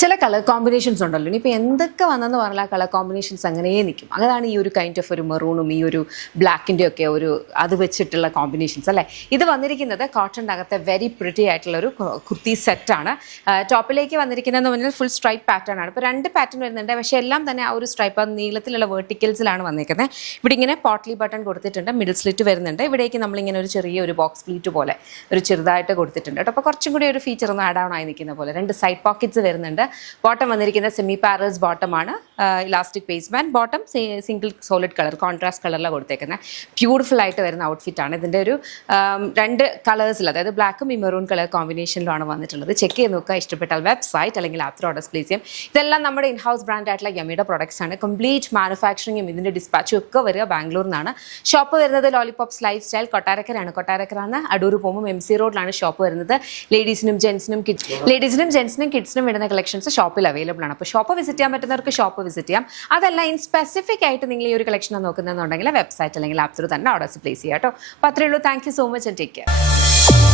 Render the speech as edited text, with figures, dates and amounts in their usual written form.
ചില colour combinations ഉണ്ടല്ലോ. ഇനിയിപ്പോൾ എന്തൊക്കെ വന്നെന്ന് പറഞ്ഞാൽ ആ കളർ കോമ്പിനേഷൻസ് അങ്ങനെ നിൽക്കും. അതാണ് ഈ ഒരു കൈൻഡ് ഓഫ് ഒരു മെറൂണും ഈ ഒരു ബ്ലാക്കിൻ്റെ ഒക്കെ ഒരു അത് വെച്ചിട്ടുള്ള കോമ്പിനേഷൻസ് അല്ലേ. ഇത് വന്നിരിക്കുന്നത് കോട്ടൻ്റെ അകത്തെ വെരി പ്രിറ്റി ആയിട്ടുള്ള ഒരു കുർത്തി സെറ്റാണ്. ടോപ്പിലേക്ക് വന്നിരിക്കുന്നതെന്ന് പറഞ്ഞാൽ ഫുൾ സ്ട്രൈപ്പ് പാറ്റേൺ ആണ്. ഇപ്പോൾ 2 പാറ്റേൺ വരുന്നുണ്ട്, പക്ഷേ എല്ലാം തന്നെ ആ ഒരു സ്ട്രൈപ്പ് നീളത്തിലുള്ള വേർട്ടിക്കൽസിലാണ് വന്നിരിക്കുന്നത്. ഇവിടെ ഇങ്ങനെ പോട്ട്ലി ബട്ടൺ കൊടുത്തിട്ടുണ്ട്, മിഡിൽ സ്ലിറ്റ് വരുന്നുണ്ട്. ഇവിടേക്ക് നമ്മളിങ്ങനെ ഒരു ചെറിയ ഒരു ബോക്സ് പ്ലീറ്റ് പോലെ ഒരു ചെറുതായിട്ട് കൊടുത്തിട്ടുണ്ട് കേട്ടോ. അപ്പോൾ കുറച്ചും കൂടി ഒരു ഫീച്ചർ ഒന്ന് ആഡ് ഓൺ ആയി നിൽക്കുന്ന പോലെ. 2 സൈഡ് പോക്കറ്റ്സ് വരുന്നുണ്ട്. ബോട്ടം വന്നിരിക്കുന്ന സെമി പാരൽസ് ബോട്ടമാണ്, ഇലാസ്റ്റിക് പേസ് band. Bottom single solid colour contrast കളറിലാണ് കൊടുത്തേക്കുന്നത്. ബ്യൂട്ടിഫുൾ ആയിട്ട് വരുന്ന ഔട്ട്ഫിറ്റാണ്. ഇതിൻ്റെ ഒരു 2 കളേഴ്സിൽ, അതായത് ബ്ലാക്കും ഈ മെറൂൺ കളർ കോമ്പിനേഷനിലാണ് വന്നിട്ടുള്ളത്. ചെക്ക് ചെയ്ത് നോക്കുക. ഇഷ്ടപ്പെട്ടാൽ വെബ്സൈറ്റ് അല്ലെങ്കിൽ ആപ്പ് ത്രൂ ഓർഡർ പ്ലേസ് ചെയ്യാം. ഇതെല്ലാം നമ്മുടെ ഇൻ ഹൗസ് ബ്രാൻഡ് ആയിട്ടുള്ള യമ്മിയുടെ പ്രൊഡക്ട്സ് ആണ്. കംപ്ലീറ്റ് മാനുഫാക്ചറിങ്ങും ഇതിൻ്റെ ഡിസ്പാച്ചും ഒക്കെ വരിക ബാംഗ്ലൂരിൽ നിന്നാണ്. ഷോപ്പ് വരുന്നത് ലോലിപോപ്സ് ലൈഫ് സ്റ്റൈൽ കൊട്ടാരക്കരയാണ്. കൊട്ടാരക്കരാന്ന് അടൂർ പോകുമ്പോൾ MC റോഡിലാണ് ഷോപ്പ് വരുന്നത്. ലേഡീസിനും ജെൻസിനും കിഡ്സിനും വരുന്ന കളക്ഷൻസ് ഷോപ്പിൽ അവൈലബിൾ ആണ്. അപ്പോൾ ഷോപ്പ് വിസിറ്റ് ചെയ്യാൻ പറ്റുന്നവർക്ക് ഷോപ്പ് വിസിറ്റ് ചെയ്യാം. അതല്ല ഇൻ സ്പെസിഫിക് ആയിട്ട് നിങ്ങൾ ഈ ഒരു കളക്ഷൻ നോക്കുന്നതെന്നുണ്ടെങ്കിൽ വെബ്സൈറ്റ് അല്ലെങ്കിൽ ആപ്പ് ത്രൂ തന്നെ ഓർഡേഴ്സ് പ്ലേസ് ചെയ്യാം കേട്ടോ. അപ്പോൾ അത്രയേ ഉള്ളൂ. Thank you so much and take care.